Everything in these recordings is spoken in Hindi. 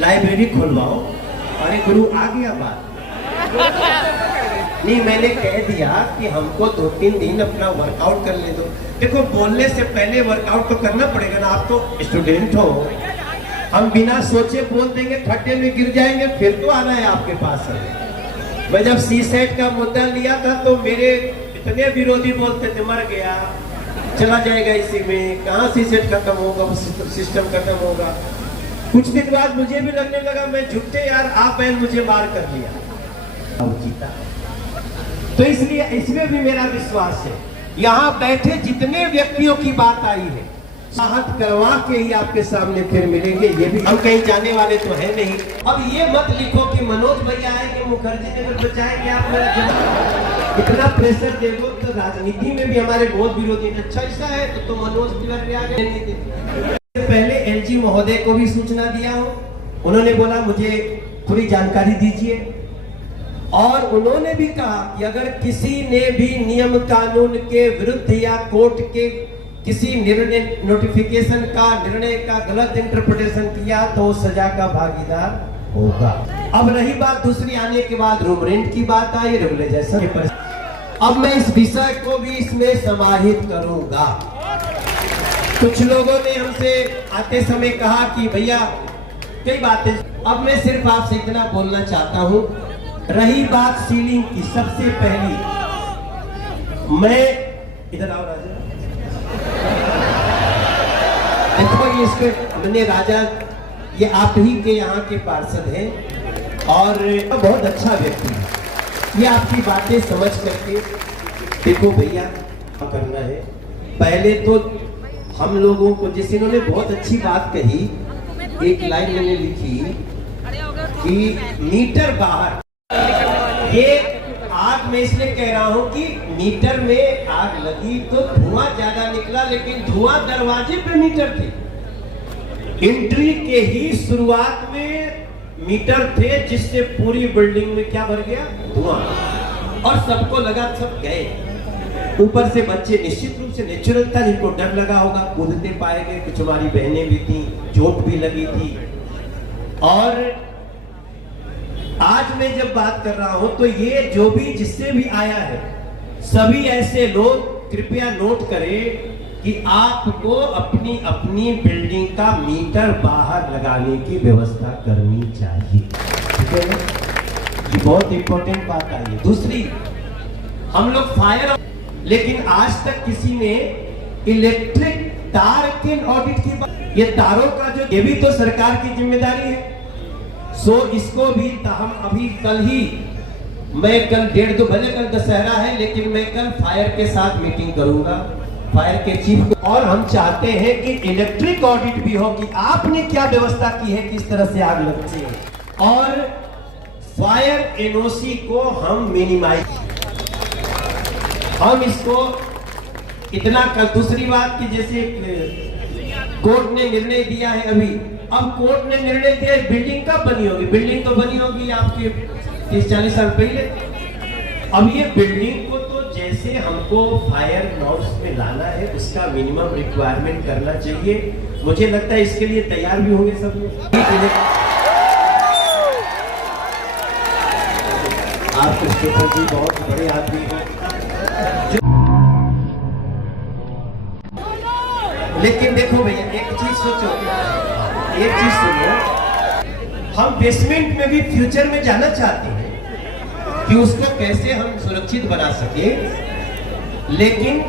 लाइब्रेरी खुलवाओ। अरे गुरु आ गया बात नहीं, मैंने कह दिया कि हमको 2-3 दिन अपना वर्कआउट कर ले दो। देखो बोलने से पहले वर्कआउट तो करना पड़ेगा ना, आप तो स्टूडेंट हो। हम बिना सोचे बोल देंगे, खड्डे में गिर जाएंगे, फिर तो आना है आपके पास। मैं जब सीसेट का मुद्दा लिया था तो मेरे इतने विरोधी बोलते थे मर गया, चला जाएगा इसी में, कहाँ सीसेट खत्म होगा, सिस्टम खत्म होगा। कुछ दिन बाद मुझे भी लगने लगा मैं झुकते यार, आप बैल मुझे मार कर लिया, जीता। तो इसलिए इसमें भी मेरा विश्वास है। यहाँ बैठे जितने व्यक्तियों की बात आई है, साहत करवा के ही आपके सामने फिर मिलेंगे। ये भी हम कहीं जाने वाले तो है नहीं। अब ये मत लिखो कि मनोज भैया आएंगे मुखर्जी नगर बचाएंगे, आप मेरा जवाब इतना प्रेशर देखो। तो राजनीति में भी हमारे बहुत विरोधी। अच्छा ऐसा है तो मनोज तिवारी आ गए। पहले एलजी महोदय को भी सूचना दिया हो, उन्होंने बोला मुझे पूरी जानकारी दीजिए। और उन्होंने भी कहा कि अगर किसी ने भी नियम कानून के विरुद्ध या कोर्ट के किसी निर्णय नोटिफिकेशन का निर्णय का गलत इंटरप्रिटेशन किया तो सजा का भागीदार होगा। अब रही बात दूसरी, आने के बाद रूम रेंट की बात आई, रेगुलेशन पर। अब मैं इस विषय को भी इसमें समाहित करूंगा। कुछ लोगों ने हमसे आते समय कहा कि भैया कई बातें, अब मैं सिर्फ आपसे इतना बोलना चाहता हूं। रही बात सीलिंग की, सबसे पहली मैं इधर आओ राजा, देखो ये इसके मैंने राजा, ये आप ही के यहाँ के पार्षद हैं और बहुत अच्छा व्यक्ति है। ये आपकी बातें समझ करके देखो भैया करना है। पहले तो हम लोगों को, जैसे इन्होंने बहुत अच्छी बात कही, एक लाइन मैंने लिखी कि मीटर बाहर, ये आग में इसलिए कह रहा हूं कि मीटर में आग लगी तो धुआं ज्यादा निकला, लेकिन धुआं दरवाजे पे मीटर थे। एंट्री के ही शुरुआत में मीटर थे, जिससे पूरी बिल्डिंग में क्या भर गया, धुआं। और सबको लगा सब गए। ऊपर से बच्चे निश्चित रूप से नेचुरल था, जिनको डर लगा होगा, कूदते पाए गए। कुछ हमारी बहनें भी थी, चोट भी लगी थी। और आज मैं जब बात कर रहा हूं तो ये जो भी जिससे भी आया है, सभी ऐसे लोग कृपया नोट करें कि आपको अपनी अपनी बिल्डिंग का मीटर बाहर लगाने की व्यवस्था करनी चाहिए, ठीक है ना? ये बहुत इंपॉर्टेंट बात आई है। दूसरी, हम लोग फायर, लेकिन आज तक किसी ने इलेक्ट्रिक तार के ऑडिट की बात, ये तारों का जो, ये भी तो सरकार की जिम्मेदारी है। सो इसको भी हम अभी कल ही, मैं कल 1:30, भले कल दशहरा है लेकिन मैं कल फायर के साथ मीटिंग करूंगा, फायर के चीफ। और हम चाहते हैं कि इलेक्ट्रिक ऑडिट भी हो कि आपने क्या व्यवस्था की है, किस तरह से आग लगती है। और फायर एनओसी को हम मिनिमाइज, हम इसको इतना कर। दूसरी बात की, जैसे कोर्ट ने निर्णय दिया है अभी, अब कोर्ट ने निर्णय दिया बिल्डिंग कब बनी होगी, बिल्डिंग तो बनी होगी आपके 30-40 साल पहले। अब ये बिल्डिंग को तो जैसे हमको फायर नॉर्म्स में लाना है, उसका मिनिमम रिक्वायरमेंट करना चाहिए। मुझे लगता है इसके लिए तैयार भी होंगे सब लोग। आप कृष्ण जी बहुत बड़े आदमी हैं, लेकिन देखो भैया एक चीज सोचो, एक चीज सुनो, हम बेसमेंट में भी फ्यूचर में जाना चाहते हैं कि उसको कैसे हम सुरक्षित बना सके, लेकिन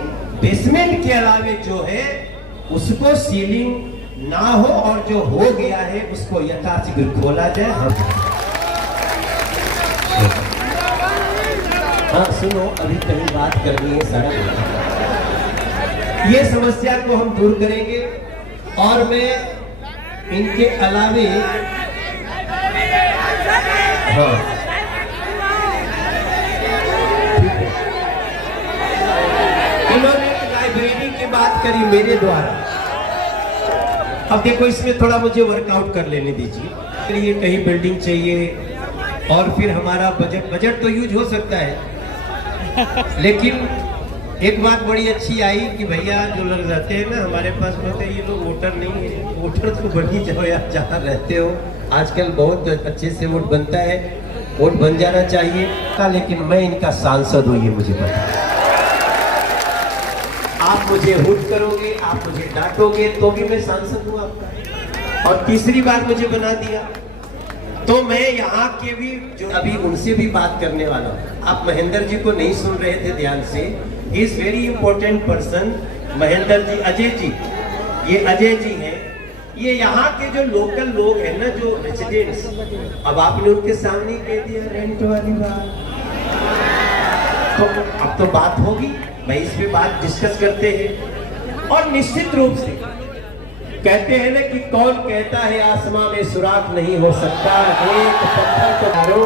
बेसमेंट के अलावे जो है उसको सीलिंग ना हो, और जो हो गया है उसको यथाशीघ्र खोला जाए। हाँ सुनो, अभी कहीं बात करनी है सड़क, ये समस्या को हम दूर करेंगे। और मैं इनके अलावे, हाँ इन्होंने लाइब्रेरी की बात करी मेरे द्वारा। अब देखो इसमें थोड़ा मुझे वर्कआउट कर लेने दीजिए। ये कहीं बिल्डिंग चाहिए और फिर हमारा बजट तो यूज हो सकता है, लेकिन एक बात बड़ी अच्छी आई कि भैया जो लोग रहते हैं ना हमारे पास, बोलते हैं ये लोग वोटर नहीं है। वोटर तो बनी जाओ यार, जहाँ रहते हो। आजकल बहुत अच्छे से वोट बनता है, वोट बन जाना चाहिए। लेकिन मैं इनका सांसद हूँ, ये मुझे पता है। आप मुझे हुट करोगे, आप मुझे डांटोगे, तो भी मैं सांसद हूँ आपका। और तीसरी बार मुझे बना दिया, तो मैं यहाँ के भी जो अभी उनसे भी बात करने वाला हूँ। आप महेंद्र जी को नहीं सुन रहे थे ध्यान से। He is very important person, Mahendra ji, Ajay ji, ये अजय जी हैं। ये यहाँ के जो लोकल लोग हैं ना, जो रेजिडेंट्स, अब आपने उनके सामने कह दिया रेंट वाली बात, तो अब तो बात होगी भाई, इस पे बात डिस्कस करते हैं। और निश्चित रूप से कहते हैं ना कि कौन कहता है आसमां में सुराख नहीं हो सकता, एक पत्थर तो मारो।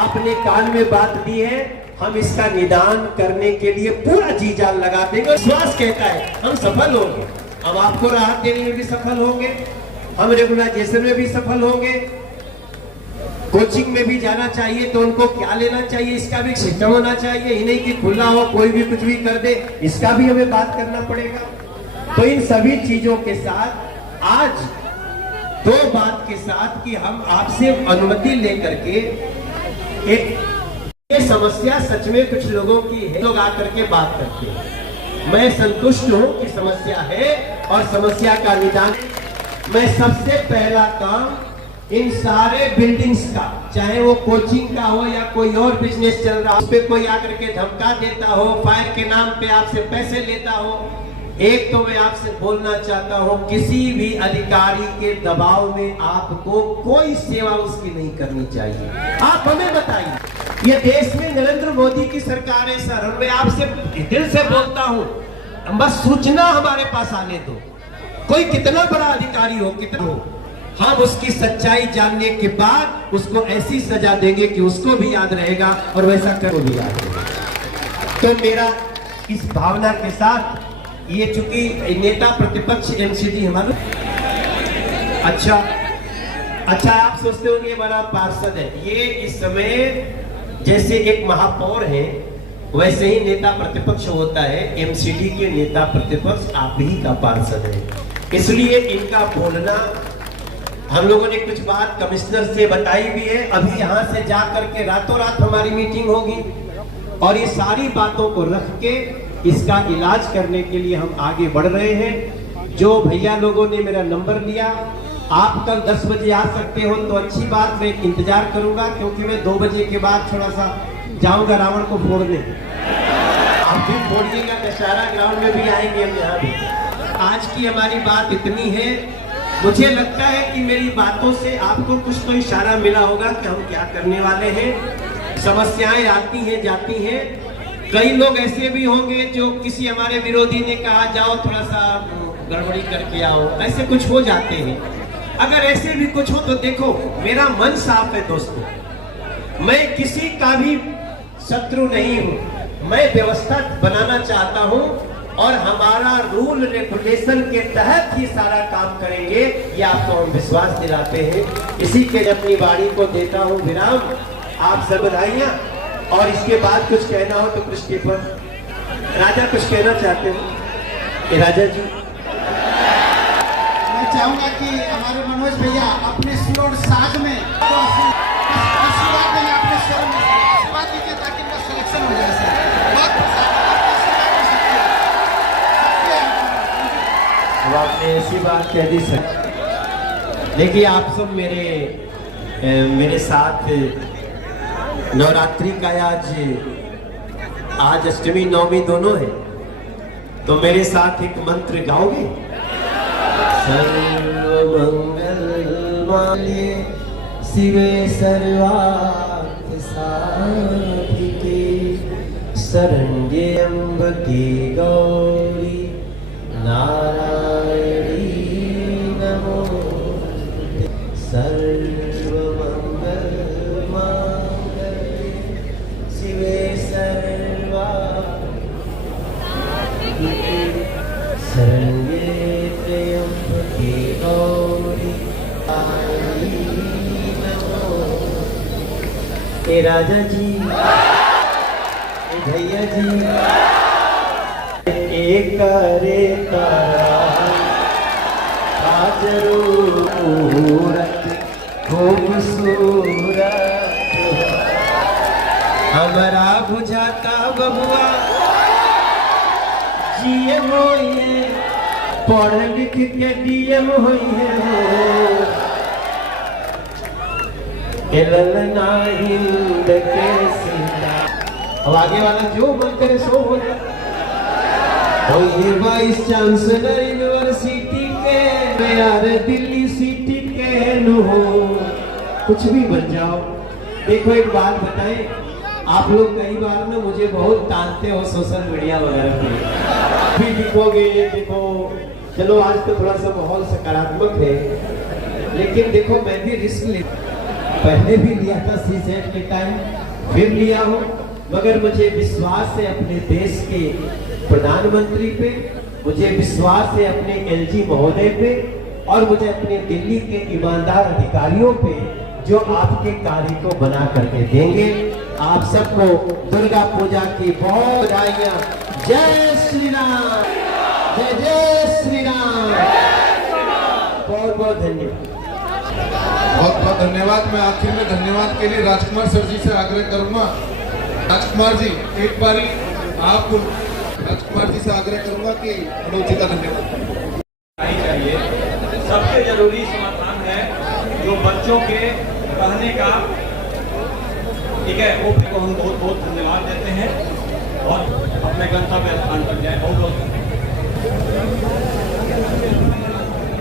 आपने कान में बात दी है, हम इसका निदान करने के लिए पूरा जी जान लगा देंगे। विश्वास कहता है हम सफल होंगे, हम आपको राहत देने में भी सफल होंगे, हम रेगुलाइजेशन में भी सफल होंगे। कोचिंग में भी जाना चाहिए तो उनको क्या लेना चाहिए, इसका भी सिस्टम होना चाहिए। ही नहीं कि खुला हो कोई भी कुछ भी कर दे, इसका भी हमें बात करना पड़ेगा। तो इन सभी चीजों के साथ आज दो बात के साथ कि हम आपसे अनुमति लेकर के एक, ये समस्या सच में कुछ लोगों की है, लोग आकर के बात करते हैं। मैं संतुष्ट हूं कि समस्या है और समस्या का निदान। मैं सबसे पहला काम इन सारे बिल्डिंग्स का, चाहे वो कोचिंग का हो या कोई और बिजनेस चल रहा हो, उस पे कोई आकर के धमका देता हो, फायर के नाम पे आपसे पैसे लेता हो, एक तो मैं आपसे बोलना चाहता हूं, किसी भी अधिकारी के दबाव में आपको कोई सेवा उसकी नहीं करनी चाहिए। आप हमें बताइए, ये देश में नरेंद्र मोदी की सरकार है सर, और मैं आपसे दिल से बोलता हूं, बस सूचना हमारे पास आने दो। कोई कितना बड़ा अधिकारी हो, कितना हो, हम उसकी सच्चाई जानने के बाद उसको ऐसी सजा देंगे कि उसको भी याद रहेगा और वैसा करो भी याद रहेगा। तो मेरा इस भावना के साथ, ये चूंकि नेता प्रतिपक्ष एमसीडी हमारा अच्छा आप सोचते होंगे हमारा पार्षद है। ये इस समय जैसे एक महापौर है वैसे ही नेता प्रतिपक्ष होता है, एमसीडी के नेता प्रतिपक्ष आप ही का पार्षद है। इसलिए इनका बोलना, हम लोगों ने कुछ बात कमिश्नर से बताई भी है, अभी यहाँ से जा करके रातों रात हमारी मीटिंग होगी और ये सारी बातों को रख के इसका इलाज करने के लिए हम आगे बढ़ रहे हैं। जो भैया लोगों ने मेरा नंबर लिया, आप कल 10 बजे आ सकते हो तो अच्छी बात, मैं इंतजार करूंगा, क्योंकि मैं 2 बजे के बाद थोड़ा सा जाऊंगा रावण को फोड़ने। आप भी फोड़िएगा, दशहरा ग्राउंड में भी आएंगे हम यहाँ भी। आज की हमारी बात इतनी है। मुझे लगता है कि मेरी बातों से आपको कुछ तो इशारा मिला होगा कि हम क्या करने वाले हैं। समस्याएं आती हैं जाती हैं, कई लोग ऐसे भी होंगे जो किसी हमारे विरोधी ने कहा जाओ थोड़ा सा गड़बड़ी करके आओ, ऐसे कुछ हो जाते हैं। अगर ऐसे भी कुछ हो तो देखो, मेरा मन साफ है दोस्तों, मैं किसी का भी शत्रु नहीं हूं, मैं व्यवस्था बनाना चाहता हूं और हमारा रूल रेगुलेशन के तहत ही सारा काम करेंगे, ये आपको हम विश्वास दिलाते हैं। इसी के अपनी वाणी को देता हूं विराम। आप सब बधाइयां, और इसके बाद कुछ कहना हो तो क्रिस्टीफर राजा कुछ कहना चाहते हो? राजा जी, मैं चाहूंगा कि हमारे मनोज भैया अपने सुर और साज में तो आशीर्वाद देंगे, अपने स्वर में आशीर्वाद दीजिए ताकि मेरा सिलेक्शन हो जाए सर। अब आपने ऐसी बात कह दी सर। देखिए, आप सब मेरे साथ नवरात्रि का आज अष्टमी नवमी दोनों है, तो मेरे साथ एक मंत्र गाओगे? सर्वमंगल मांगल्ये शिवे सर्वार्थ साधिके शरण्ये त्र्यंबके गौरी नारायणी नमोस्तुते। सर्वमंगल मांगल्ये शिवे सर्वार्थ शरण्ये त्र्यंबके गौरी नारायणी नमोस्तुते। राजा जी, भैया जी, करे जरूरत खूबसूरत हमारा बुझाता बबुआ जीएम होइए पढ़ लिख के डीएम होइए ललना हिंद के सीता। अब आगे वाला जो मन करे सो बोले। वाइस चांसलर यूनिवर्सिटी के यार दिल्ली सिटी के नो कुछ भी बन जाओ। देखो एक बात बताएं, आप लोग कई बार ना मुझे बहुत तानते हो सोशल मीडिया वगैरह पे भी लिखोगे ये देखो। चलो आज तो थोड़ा सा माहौल सकारात्मक है, लेकिन देखो मैं भी रिस्क ले पहले भी लिया था सीसेट के टाइम, फिर लिया हूँ, मगर मुझे विश्वास है अपने देश के प्रधानमंत्री पे, मुझे विश्वास है अपने एलजी महोदय पे और मुझे अपने दिल्ली के ईमानदार अधिकारियों पे जो आपके कार्य को बना करके देंगे। आप सबको दुर्गा पूजा की बहुत बधाइयां। जय श्री राम, जय जय श्री राम। बहुत बहुत धन्यवाद। बहुत बहुत धन्यवाद। मैं आखिर में धन्यवाद के लिए राजकुमार सर जी से आग्रह करूंगा। राजकुमार जी एक बारी आप राजकुमार जी से आग्रह करूंगा कि मनोज जी का धन्यवाद चाहिए। सबसे जरूरी समाधान है जो बच्चों के रहने का, ठीक है, वो को हम बहुत बहुत धन्यवाद देते हैं और अपने गंतव्य स्थान पर जाए। बहुत बहुत